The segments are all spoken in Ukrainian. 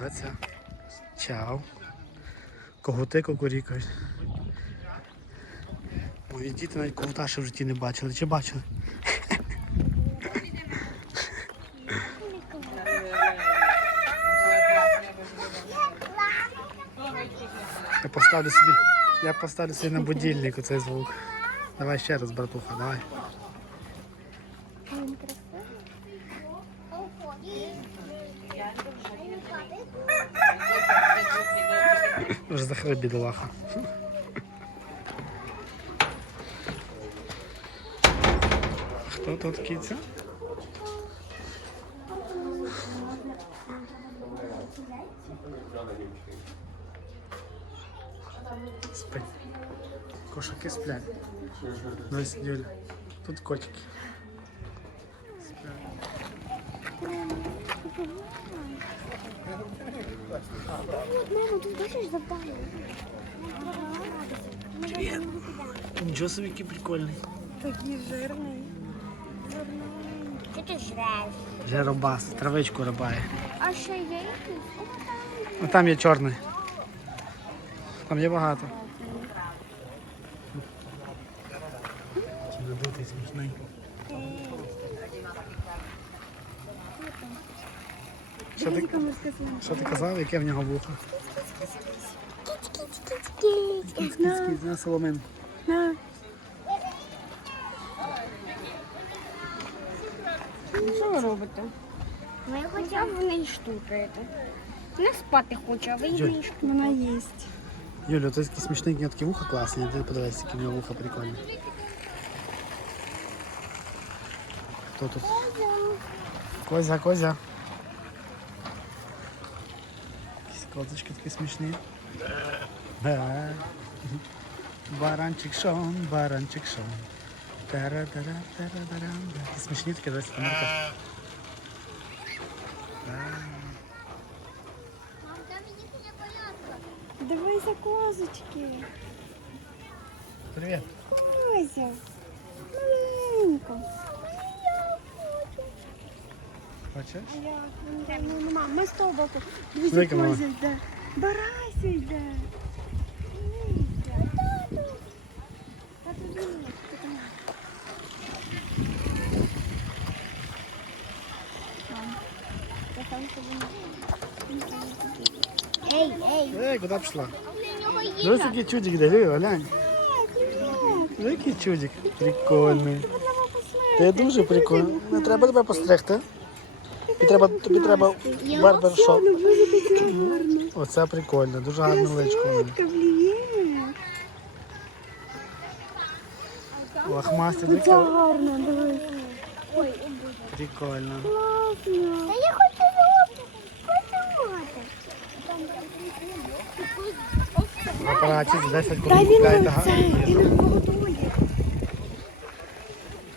Доця. Чао. Когути кукурікають. Мої діти навіть когута в житті не бачили. Чи бачили? Я поставлю собі. Я поставлю собі на будильник оцей звук. Давай ще раз, братуха, давай. Бідолаха. Хто тут кіця? Спить. Кошаки сплять. Дивись, Юля. Тут котики. Запали? Привіт. Нічого собі який прикольний. Такий жирний. Що ти? Жеробас, травичку рибає. А ще є якийсь? Ну там є чорний. Там є багато. Чи надутий смішний. Що ти, що ти казав, яке в нього вухо? Кіць-кіць-кіць-кіць. Кіць-кіць, на соломинку. На. Що ви робите? Ну, я хоча б в неї штукаєте. Не спати хочу, а ви її штукаєте. Вона їсть. Юлю, ти такий смішний, у нього такі вуха класні, ти подивись, які в нього вуха прикольні. Хто тут? Козя, козя. Якісь козочки такі смішні. Да. Баранчик шон, баранчик шон. Тара-тара, тара-тарам. Такі смішні такі, десь там. Дивися козочки. Привіт. Козя. Маленька. Хочеш? Ну, нема, ми з того боку. Дивіться, Велика мама. козя йде. Барася йде. Дивіться. Тату, дивіться, там. Там. Я там собі не- Ей, ей. Ей, куди пішла? У нього є. Дивись, який чудик де, Ліля, глянь. Ой, Який чудик. Прикольний. Ти дуже прикольний. Не треба тебе постригти. Тобі треба, тобі треба барбершоп. Оце прикольно, дуже гарне личко. неї. Це гарно, дивись. Прикольно. Класно. Та я хочу. В апараті за 10 Та він купляєте це, гарну він погодує.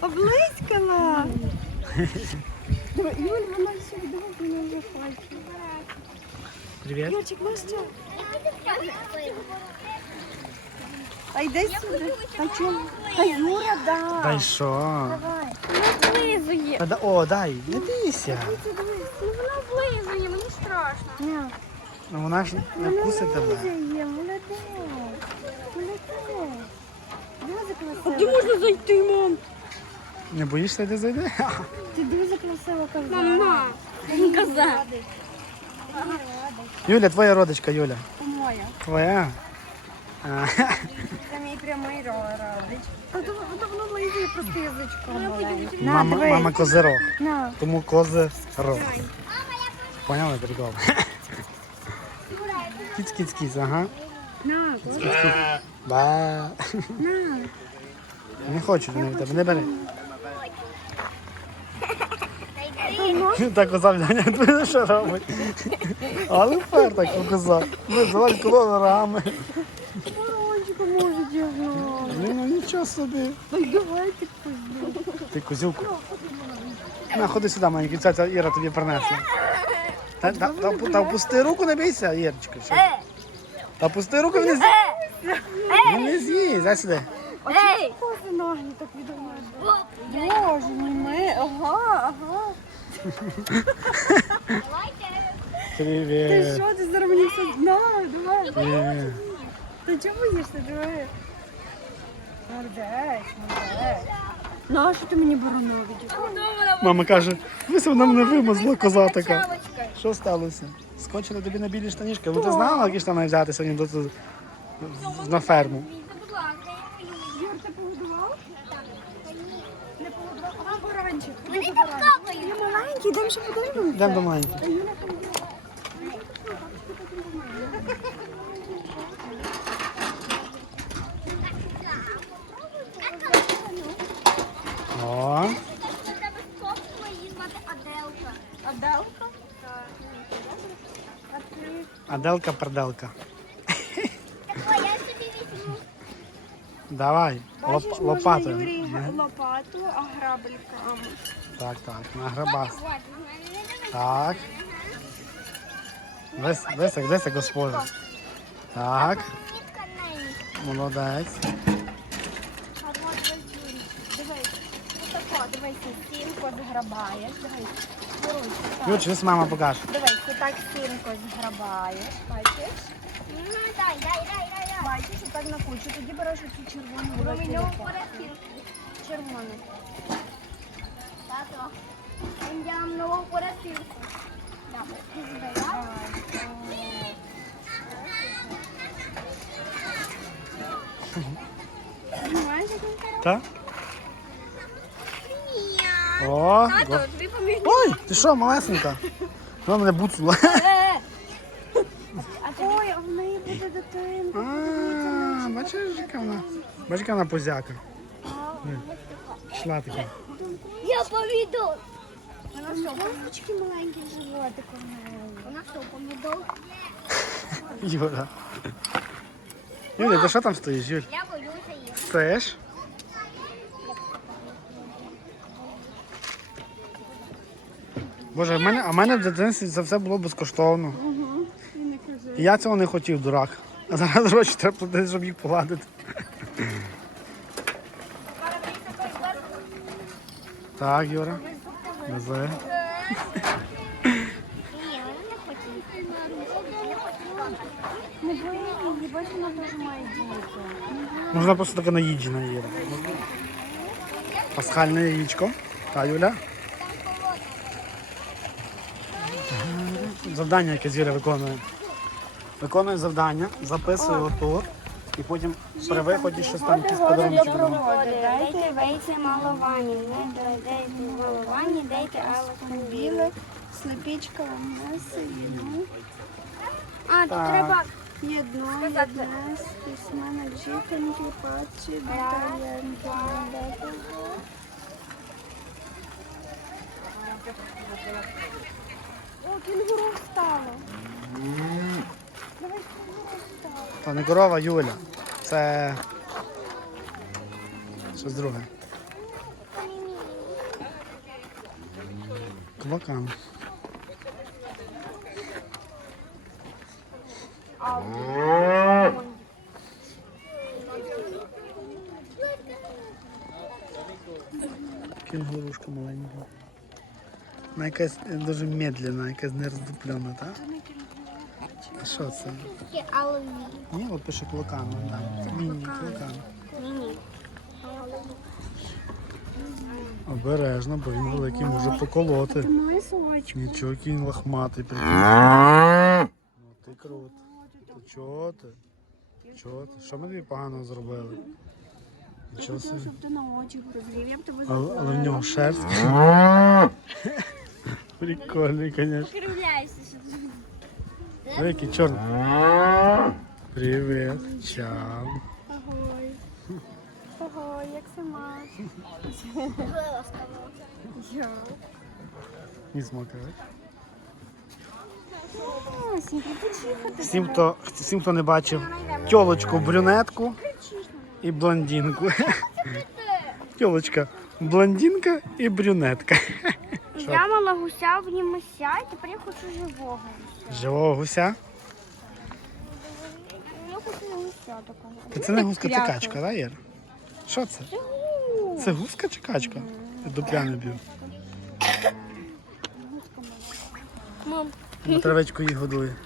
Облизькала. Юль, вона все вдруг не вже хоче. Привіт. Юрчик, ну що? А йди сюди. А чому? Та Юра, да. Дай що? Давай. Вона облизує. Та да- О, дай, не бійся. Ну вона облизує, мені страшно. Ні. Ну, Вона ж не вкусить тебе. Облизує, молодець. Молодець. Дуже красиво. Де можна зайти, мам? Не боїшся, де зайде? Ти дуже красиво казала. Мама, коза. Юля, твоя родичка, Юля. Моя. Твоя? А, Це мій прямий родич. А то воно лизує просто язичком. Мама, мама козирог. На. Тому козирог. Поняли прикол? Кіць, кіць, кіць, ага. На. Ба. На. Не хочу не бери. Так коза взяня, ти що робить? Але впер так коза. Ви залазь коло ногами. Ворончика може дівно. Ну нічого собі. Ой, давайте пизду. Ти козюку. На, ходи сюди, маленький, ця Іра тобі принесла. Та, та, та, та впусти руку, не бійся, Ірочка. Що? Та пусти руку, він не з'їсть. Він не з'їсть, дай сюди. Ей! Кози наглі так від. Боже, не ми. Ага, ага. Ти Ти Привіт. що, ти зараз мені все... На, давай. Привіт. Ти чого боїшся? Давай. Молодець, молодець. Ну, а що ти мені борону? Мама каже, вися вона мене вимазала, коза така. Що сталося? Скочили тобі на білі штанішки. Ну ти знала, які штани взяти сьогодні до- на ферму? Юр, ти погодував? Не погодував. А. Вони там капають. Я маленький, йдемо ще подивимося. Йдемо до маленьких. О, Аделка. Аделка? А? Аделка перделка. Я собі візьму. Давай, Бачиш, лоп, можна. Юрій лопату, а грабельками. Так, так, на дивись. Так. Десь, десь, як- десь як господар. Так, молодець. Отако, сімко зграбаєш. Дивись. Ось мама покаже. Дивись, ти так сімко зграбаєш. Бачиш? М, Дай, дай, дай, дай. Бачиш, і так на кучу. Тоді береш оцю червону. Червону. Тато, я вам нову керує? Так? О, го- тобі. Ой, ти що, малесенька? Вона мене буцула. Ой, а в неї буде дитинка. А, бачиш, яка вона? Бачиш, яка вона позяка. Пішла така. Я повіду. Вона що, бомбочки маленькі животик у неї. Вона що, помідор? Юра. Юля, ти що там стоїш, Юль? Я боюся їх. Стоїш? Боже, в мене, а в мене в дитинстві це все було безкоштовно. І не кажи. І я цього не хотів, дурак. А зараз гроші треба платити, щоб їх погладити. Так, Юра. Не. Не вона теж має діти. Можна просто така наїджена Юра. Пасхальне яєчко. Та, Юля. Завдання, яке Юля виконує. Виконує завдання, записує отут. І потім при виході щось там якісь подарунки. Дайте вейце маловані, не дайте маловані, дайте біле, слепічка меси, єдну. А, тут треба Єдно, єдне, письмена жительки, пачі, дайте. О, кінгуру встало. Давай кінгуру встало. То не корова Юля. Це щось друге. Квакан. Кінгурушка маленька. Вона якась дуже медленна, якась не так? Що це? алові. Ні, от пише клокан, вон там. Міні клокан. Ні-ні. Обережно, бо він великий може поколоти. Нічого, який він лохматий. прикинь. Ну ти крут. Ти чого ти? Чого ти? Що ми тобі погано зробили? Нічого Хотіла, собі. щоб ти на очі розрів, я б тебе Але, але в нього шерсть. Прикольний, звісно. Кривляйся, ти. Який чорний. Привіт. Чао. Агой, як сама? Я. Не почихати. Всім, хто, всім, хто не бачив тьолочку брюнетку і блондинку. Тьолочка, блондинка і брюнетка. Я мала гуся в німося, і тепер я хочу живого. Живого гуся. Я хочу гуся такого. Та це не гуска, це качка, да, Ір? Що це? Це гуска чи качка? Дупля б'ю. Мам, На травичку їх годує.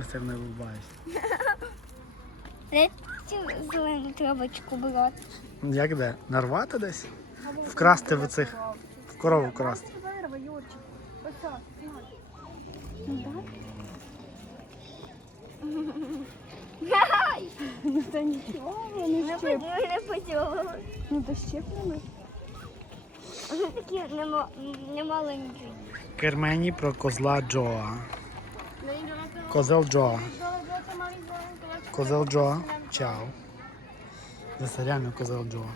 Ось так не. Де цю зелену травочку брати? Як де? Нарвати десь? Вкрасти в цих. В корову вкрасти. Вирва, Юрчик. Ось Ну та нічого, вони Не ще. поділи, не поділи. Та. Вони такі нема- немаленькі. Кермені про козла Джоа. Козел Джоа. Козел Джоа. Чао. Це реально козел Джоа.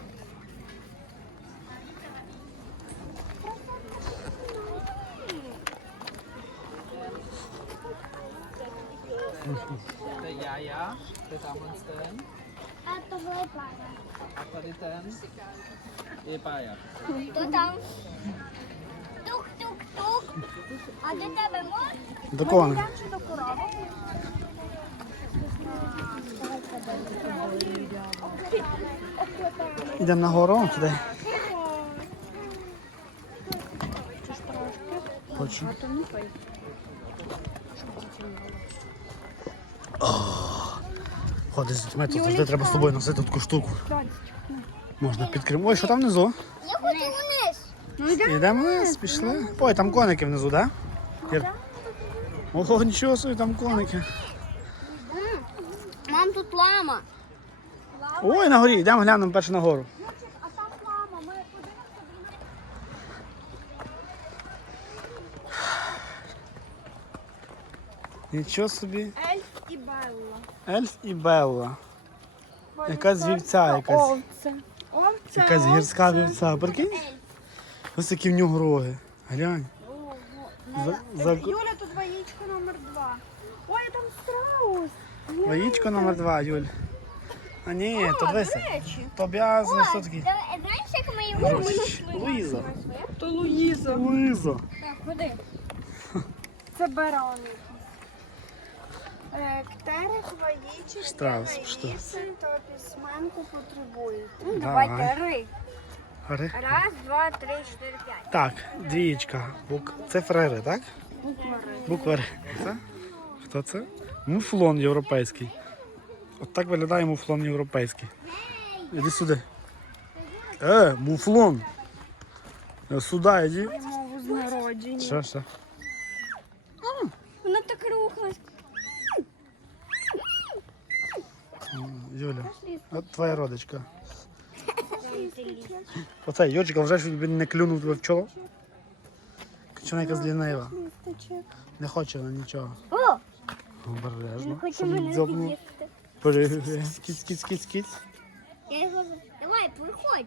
De jaja, de Ramonstern, Хто там? Тук-тук-тук. А до тебе можна? До кого? До корови? Йдемо на гору туди. Хочу. Ходить з дітьми, тут завжди треба з собою носити таку штуку. Можна під Крим. Ой, що там внизу? Я хочу вниз. Ну Йдемо вниз, пішли. Ой, там коники внизу, так? Да? Ого, нічого собі, там коники. Мам, тут лама. Ой, на горі, йдемо глянемо перше на гору. А там мама, ми подивимося. Нічого собі. Ельф і Белла. Якась вівця, якась, Овце. Овце. якась гірська вівця. Прикинь? Ось які в нього роги. Глянь. За, за... Юля, тут яєчко номер два. Ой, там страус. Яєчко номер два, Юль. А ні, то дивися. речі. То б'язи, що? Давай, Знаєш, як ми його Луїза. То Луїза. Луїза. Так, ходи. Це барани. Е, Ктерик, воїчик, Штраус, Штраус, штраус. то письменку потребують. Ну, Давай. давайте ри. Гори. Раз, два, три, чотири, п'ять. Так, двієчка. Бук... Це фрери, так? Буква Р. Це? Хто це? Муфлон європейський. От так виглядає муфлон європейський. Іди сюди. Е, муфлон. Е, Сюди іди. Мову з народження. Що, що? Вона так рухалась. М, Юля, от твоя родичка. Оце Йоджика вже ж він не клюнув тебе в чоло. Чи вона якась лінива? Не хоче вона нічого. О, Обережно. хоче мене з'їсти. Привіт. Кіць, кіць, кіць, кіць. Я його... Давай, приходь.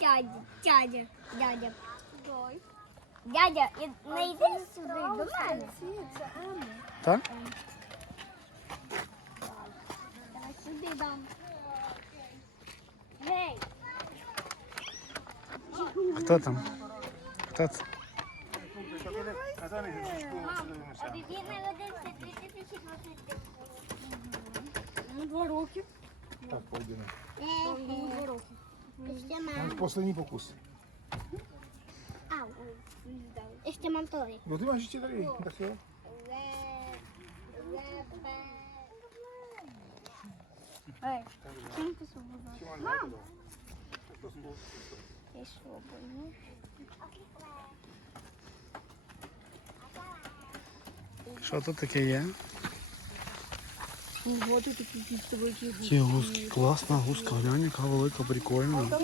Дядя, дядя, дядя. Дядя, не йди сюди, до мене. Так? Давай дам. Гей, Хто там? Хто це? він народився 2020 Ну, Два роки. Так, поєдино. Два роки. Ще мам. Последній покус. Ау, ще мам той. Ну ти маєш ще далі. Так, все. Ей, чим ти? Мам! Ти свободна? Що тут таке є? Підставочий. Є гуски. Класна гуска, глянь, яка велика, прикольна.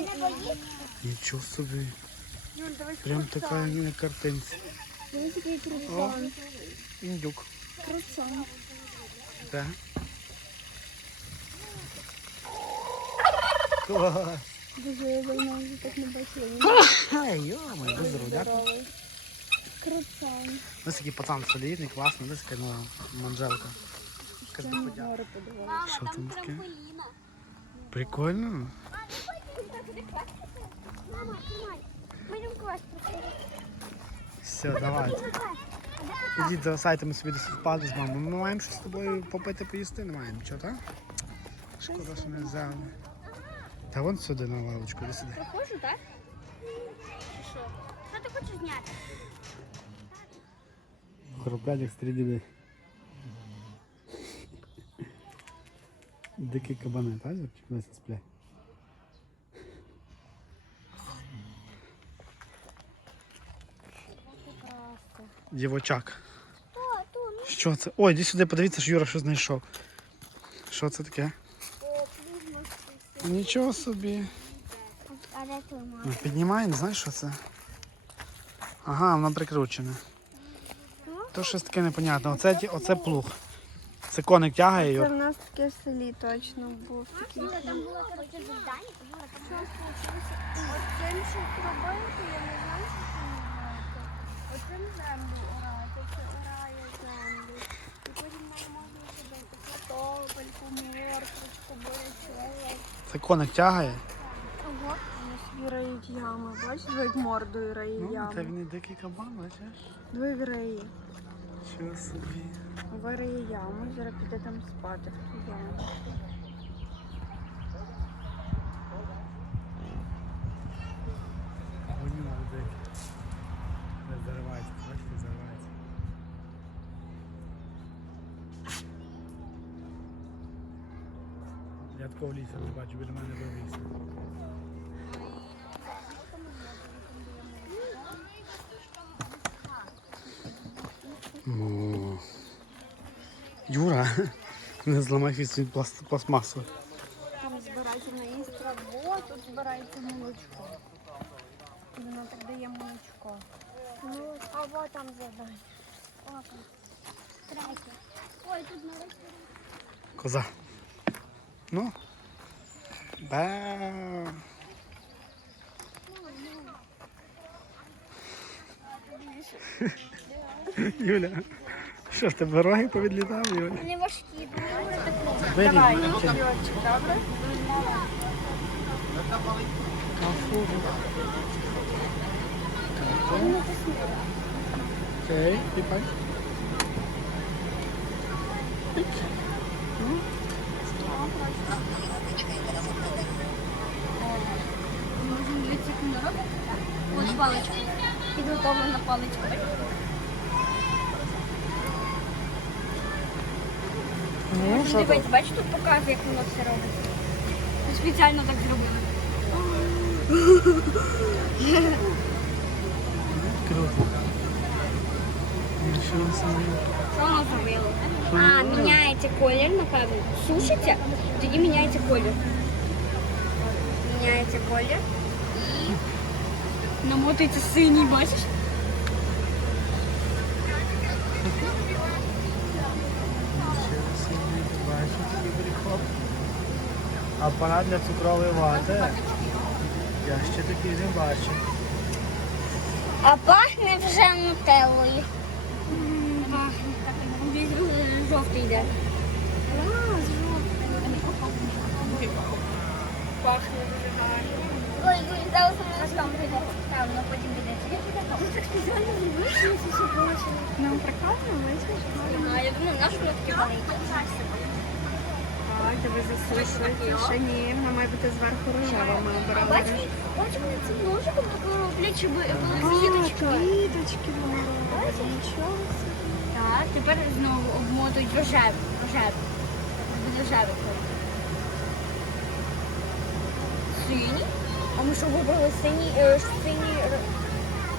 Нічого собі. Прям така на картинці. Він такий круцан. Індюк. Круцан. Так. Клас. Дуже я давно вже так не бачила. Ай, йома, здоров'я. Здоровий. Круцан. Ось такий пацан солідний, класний, десь така ну, манжелка. Гори подивилася. Що там таке? Прикольно. Мама, тримай. Пойдем класть. Все, давайте. Ідіть за сайтом ми собі десь впали з мамою. Ми маємо щось з тобою попити, поїсти, не маємо нічого, так? Шкода, що не взяли. Та вон сюди на лавочку, іди сюди. Проходжу, так? Що? Що ти хочеш зняти? Хроплять, як старі діди. Дикі кабани, так? Чи кудись сплять? Дівочак. Що це? Ой, іди сюди, подивіться, що Юра що знайшов. Що це таке? Нічого собі. А де? Ну, не знаєш, що це? Ага, воно прикручене. То щось таке непонятне. Оце, оце плуг. Це коник тягає Це його. в нас таке в селі точно був такий. Там було коротше завдання, там щось Оцим, я не знаю, що це називається. Оцим землю орати, це орає землю. І потім можна садити картопельку, морквочку, бурячок. Це коник тягає. Ого. Вони собі раїть ями, бачиш, як мордою риє Ну, ями. це він і дикий кабан, бачиш? Дві риє. Чого собі. Вириє яму, зараз піде там спати в ту яму. Гоню дикий. Не заривається, бачите, заривається. Я такого лісу не бачу, біля мене був ліс. О. Юра, не зламай хвіст від пласт- пластмасу. Там збирається на її траву, а тут збирається молочко. І вона так дає молочко. Ну, а вот там забрали. О, там. Третє. Ой, тут нарешті. Коза. Ну. Бе. Юля. Що ж тебе роги повідлітали, Юля? Вони важкі, такі. Давай, Юрчик, добре? Окей, піпай. Можемо дивитися, як вони роблять. Ось паличка. Підготовлена паличка. Ну, що? Дивись, бачиш, тут показує, як воно все робиться. Спеціально так зробили. Нічого собі. Що воно зробило? А, міняється колір, напевно. Сушиться, тоді міняється колір. Міняється колір. І намотується синій, бачиш? Нічого собі, бачу такий приход. Апарат для цукрової вати. Я ще такий не бачив. А пахне вже нутеллою. Жовтий йде. Пахне дуже гарно. Ой, ой, зараз у нас там піде. Там, воно потім піде. Ми так спеціально зробили, що все бачили. Нам прекрасно, ми А, я думаю, наш воно таке маленьке. Так, диви. Ще ні, вона має бути зверху рожева. Ми А обирали. бачиш, бачиш, вони цим ножиком таку роблять, щоб були А, квіточки. квіточки вона. Нічого собі. Так, тепер знову обмотують рожевий. Рожевий. Буде рожевий колір. Синій? А ми що вибрали синій, е, ж синій р-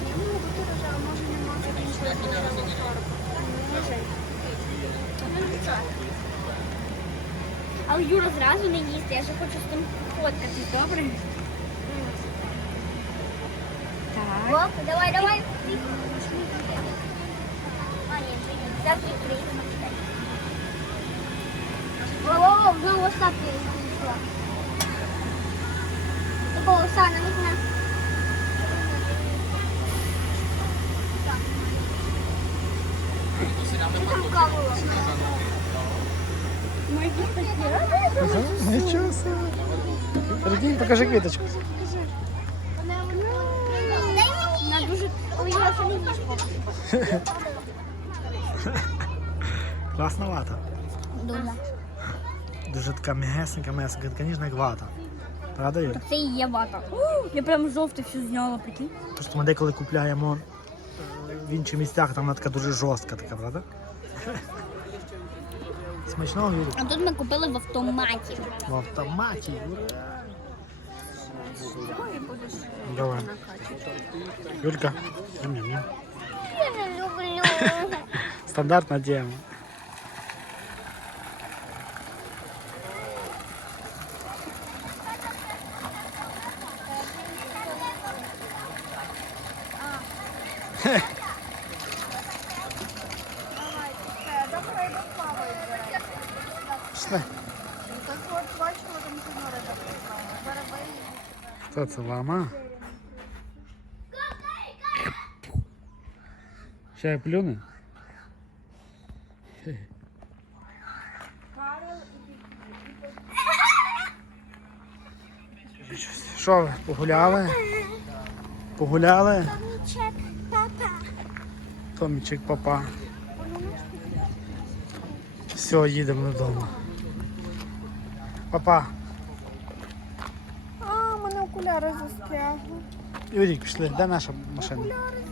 Не може бути рожева, може не може бути рожеву фарбу. Може. Але Юра зразу не їсти, я ж хочу з тим фоткатись, добре? Так. Оп, давай, давай. Ні, завтра прийдемо. О, знову остатки знайшла. Такого оса на вікна. Що там кавало? Мої такі. Нічого собі. Прикинь, покажи квіточку. Вона дуже... Ой, я це не їжу. Класна вата. Дуже. Дуже така м'ясенька, м'ясенька, така ніжна як вата. Правда, Юля? Це і є вата. Я прям жовте все зняла, прикинь. Просто ми деколи купляємо е, в інших місцях там вона така дуже жорстка, така, правда? Смачного Юрій? А тут ми купили в автоматі. В автоматі. Ура! Давай. Юлька. Ням-ням-ням. Я не люблю. Стандартна тема. Давай, все, добре, йду плаваю. Пішли. Так от бачила, там виїду. Хто це лама? Ще плюне? Що ви, погуляли? Погуляли? Томічик, папа. Все, їдемо додому. Папа. А, мене окуляри застрягли. Юрій, пішли, де наша машина? Окуляри